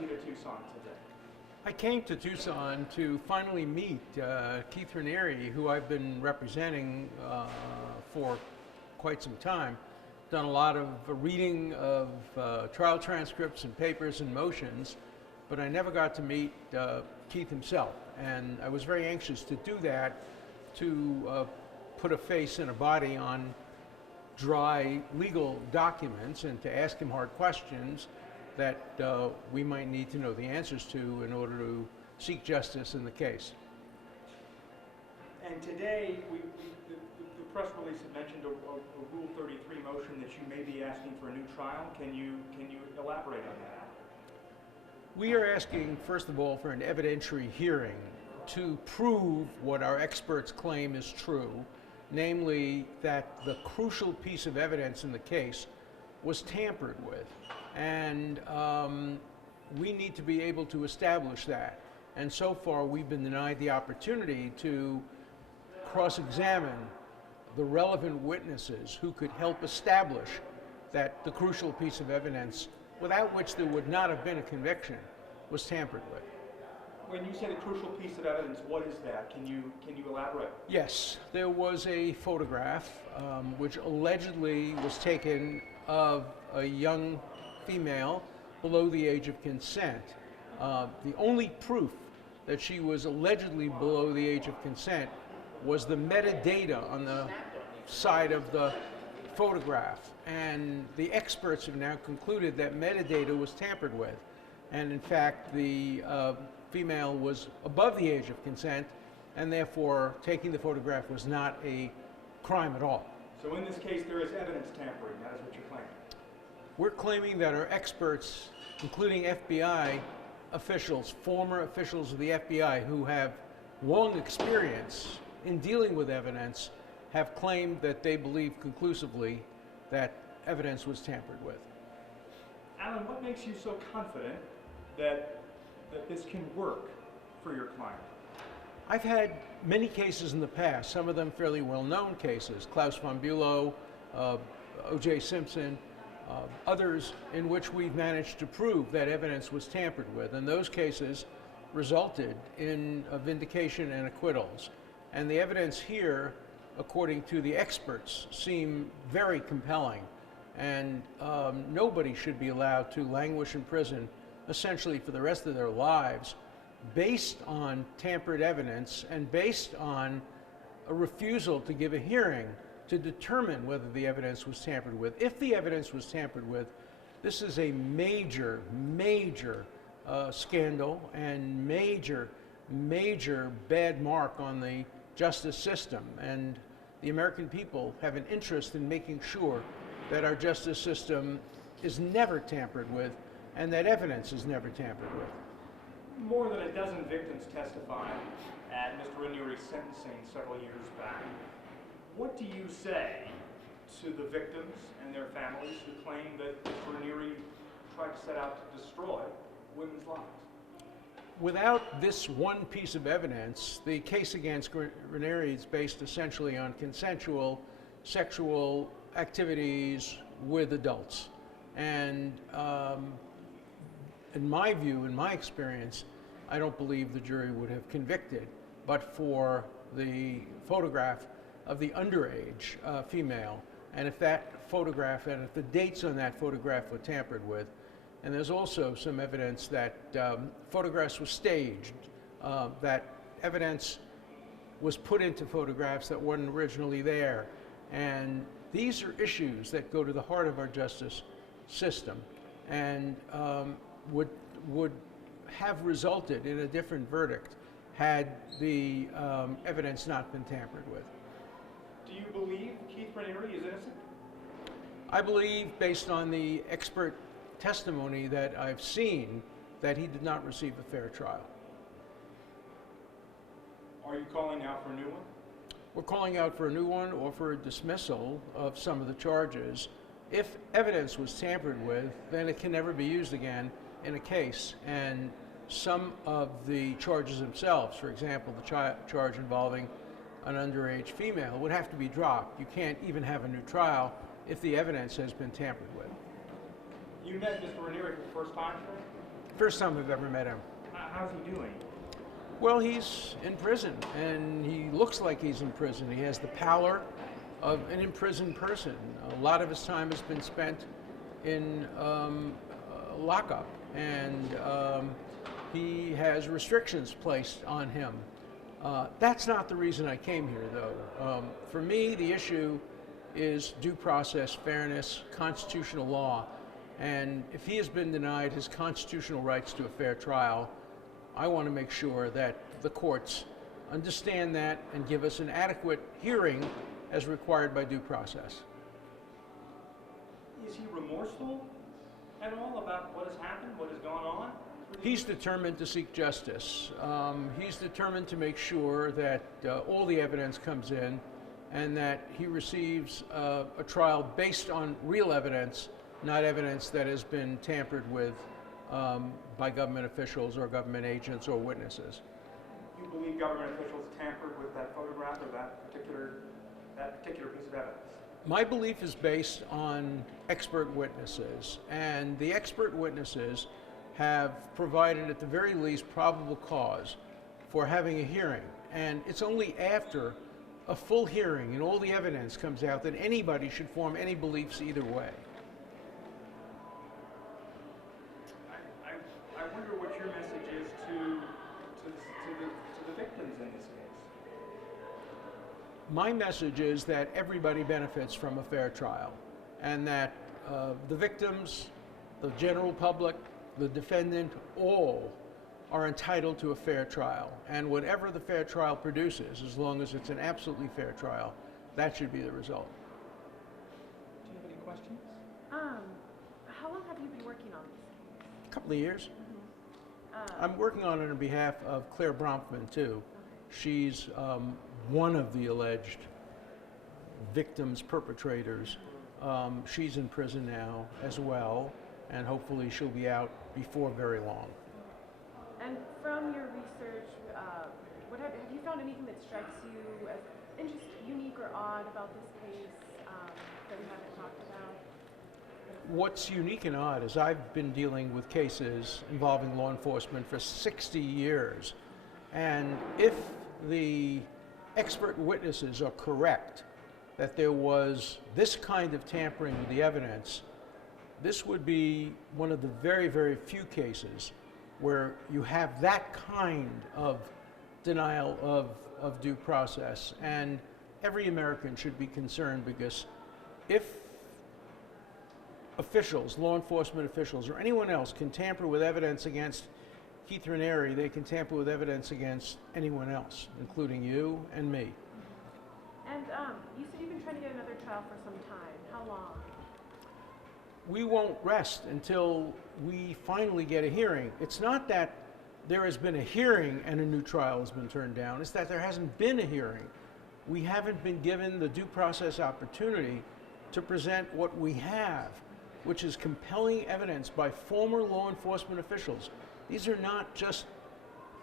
you to Tucson today? I came to Tucson to finally meet Keith Raniere, who I've been representing for quite some time. Done a lot of reading of trial transcripts and papers and motions, but I never got to meet Keith himself. And I was very anxious to do that, to put a face and a body on dry legal documents and to ask him hard questions that we might need to know the answers to in order to seek justice in the case. And today, the press release had mentioned a Rule 33 motion that you may be asking for a new trial. Can you elaborate on that? We are asking, first of all, for an evidentiary hearing to prove what our experts claim is true, namely that the crucial piece of evidence in the case was tampered with. And we need to be able to establish that. And so far, we've been denied the opportunity to cross-examine the relevant witnesses who could help establish that the crucial piece of evidence, without which there would not have been a conviction, was tampered with. When you say the crucial piece of evidence, what is that? Can you elaborate? Yes, there was a photograph which allegedly was taken of a young female below the age of consent. The only proof that she was allegedly below the age of consent was the metadata on the side of the photograph. And the experts have now concluded that metadata was tampered with. And in fact, the female was above the age of consent, and therefore taking the photograph was not a crime at all. So in this case, there is evidence tampering. That is what you're claiming. We're claiming that our experts, including FBI officials, former officials of the FBI who have long experience in dealing with evidence, have claimed that they believe conclusively that evidence was tampered with. Alan, what makes you so confident that this can work for your client? I've had many cases in the past, some of them fairly well-known cases, Klaus von Bülow, O.J. Simpson, others in which we've managed to prove that evidence was tampered with, and those cases resulted in a vindication and acquittals. And the evidence here, according to the experts, seem very compelling, and nobody should be allowed to languish in prison essentially for the rest of their lives based on tampered evidence and based on a refusal to give a hearing to determine whether the evidence was tampered with. If the evidence was tampered with, this is a major, major scandal and major, major bad mark on the justice system. And the American people have an interest in making sure that our justice system is never tampered with and that evidence is never tampered with. More than a dozen victims testified at Mr. Raniere's sentencing several years back. What do you say to the victims and their families who claim that Mr. Raniere tried to set out to destroy women's lives? Without this one piece of evidence, the case against Raniere is based essentially on consensual sexual activities with adults. And in my view, in my experience, I don't believe the jury would have convicted, but for the photograph of the underage female, and if that photograph and if the dates on that photograph were tampered with. And there's also some evidence that photographs were staged, that evidence was put into photographs that weren't originally there. And these are issues that go to the heart of our justice system and would have resulted in a different verdict had the evidence not been tampered with. Do you believe Keith Raniere is innocent? I believe, based on the expert testimony that I've seen, that he did not receive a fair trial. Are you calling out for a new one? We're calling out for a new one or for a dismissal of some of the charges. If evidence was tampered with, then it can never be used again in a case. And some of the charges themselves, for example, the charge involving an underage female, would have to be dropped. You can't even have a new trial if the evidence has been tampered with. You met Mr. Raniere for the first time, sir? First time I've ever met him. How's he doing? Well, he's in prison, and he looks like he's in prison. He has the pallor of an imprisoned person. A lot of his time has been spent in lockup, and he has restrictions placed on him. That's not the reason I came here, though. For me, the issue is due process, fairness, constitutional law, and if he has been denied his constitutional rights to a fair trial, I want to make sure that the courts understand that and give us an adequate hearing as required by due process. Is he remorseful at all about what has happened, what has gone on? He's determined to seek justice. He's determined to make sure that all the evidence comes in and that he receives a trial based on real evidence, not evidence that has been tampered with by government officials or government agents or witnesses. You believe government officials tampered with that photograph or that particular piece of evidence? My belief is based on expert witnesses, and the expert witnesses have provided at the very least probable cause for having a hearing. And it's only after a full hearing and all the evidence comes out that anybody should form any beliefs either way. I wonder what your message is to the victims in this case. My message is that everybody benefits from a fair trial, and that the victims, the general public, the defendant, all are entitled to a fair trial. And whatever the fair trial produces, as long as it's an absolutely fair trial, that should be the result. Do you have any questions? How long have you been working on this? A couple of years. I'm working on it on behalf of Claire Bronfman, too. She's one of the alleged victims, perpetrators. She's in prison now as well, and hopefully she'll be out before very long. And from your research, have you found anything that strikes you as interesting, unique, or odd about this case that we haven't talked about? What's unique and odd is I've been dealing with cases involving law enforcement for 60 years. And if the expert witnesses are correct that there was this kind of tampering with the evidence, this would be one of the very, very few cases where you have that kind of denial of due process. And every American should be concerned, because if officials, law enforcement officials, or anyone else can tamper with evidence against Keith Raniere, they can tamper with evidence against anyone else, including you and me. And you said you've been trying to get another trial for some time. How long? We won't rest until we finally get a hearing. It's not that there has been a hearing and a new trial has been turned down. It's that there hasn't been a hearing. We haven't been given the due process opportunity to present what we have, which is compelling evidence by former law enforcement officials. These are not just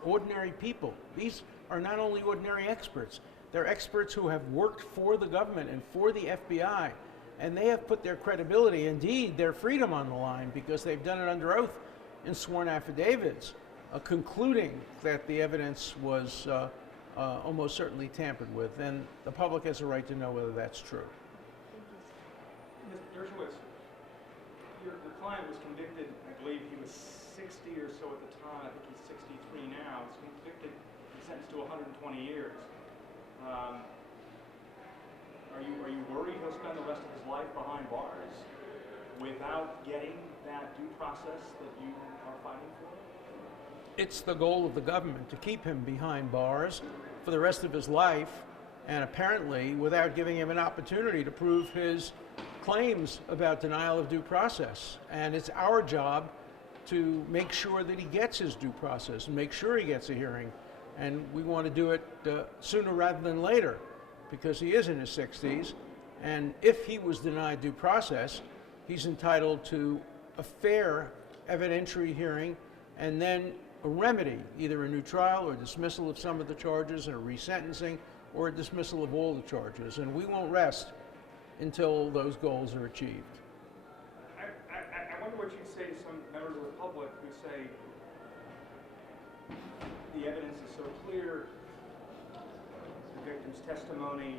ordinary people. These are not only ordinary experts. They're experts who have worked for the government and for the FBI, and they have put their credibility, indeed their freedom, on the line, because they've done it under oath in sworn affidavits, concluding that the evidence was almost certainly tampered with, and the public has a right to know whether that's true. Mr. Dershowitz, your client was convicted, I believe he was 60 or so at the time. I think he's 63 now. He's convicted and sentenced to 120 years. Are you worried he'll spend the rest of his life behind bars without getting that due process that you are fighting for? It's the goal of the government to keep him behind bars for the rest of his life, and apparently without giving him an opportunity to prove his claims about denial of due process. And it's our job to make sure that he gets his due process and make sure he gets a hearing. And we want to do it sooner rather than later, because he is in his 60s. And if he was denied due process, he's entitled to a fair evidentiary hearing and then a remedy, either a new trial or dismissal of some of the charges and a resentencing, or a dismissal of all the charges. And we won't rest until those goals are achieved. I wonder what you'd say to some members of the public who say, the evidence is so clear, the victim's testimony,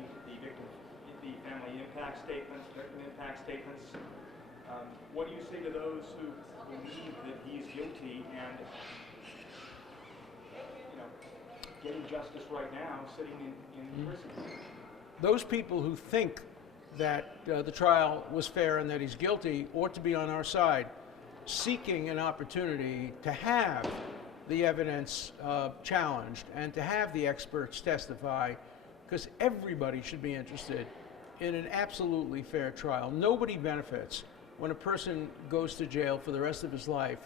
the family impact statements, victim impact statements. What do you say to those who believe that he's guilty and, you know, getting justice right now, sitting in prison? Those people who think that the trial was fair and that he's guilty ought to be on our side, seeking an opportunity to have the evidence challenged and to have the experts testify, because everybody should be interested in an absolutely fair trial. Nobody benefits when a person goes to jail for the rest of his life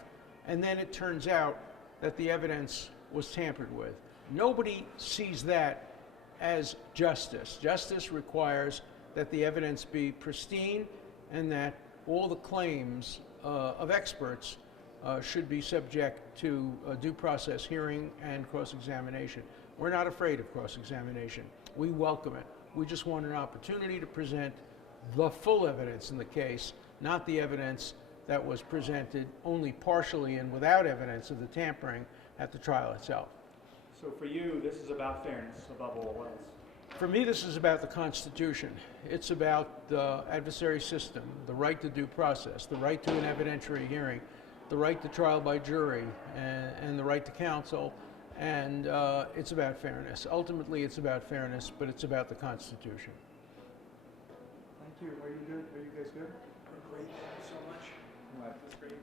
and then it turns out that the evidence was tampered with. Nobody sees that as justice. Justice requires that the evidence be pristine and that all the claims of experts should be subject to a due process hearing and cross-examination. We're not afraid of cross-examination. We welcome it. We just want an opportunity to present the full evidence in the case, not the evidence that was presented only partially and without evidence of the tampering at the trial itself. So for you, this is about fairness above all else. For me, this is about the Constitution. It's about the adversary system, the right to due process, the right to an evidentiary hearing, the right to trial by jury, and the right to counsel, and it's about fairness. Ultimately, it's about fairness, but it's about the Constitution. Thank you. Are you good? Are you guys good? We're great. Thank you so much. That's great.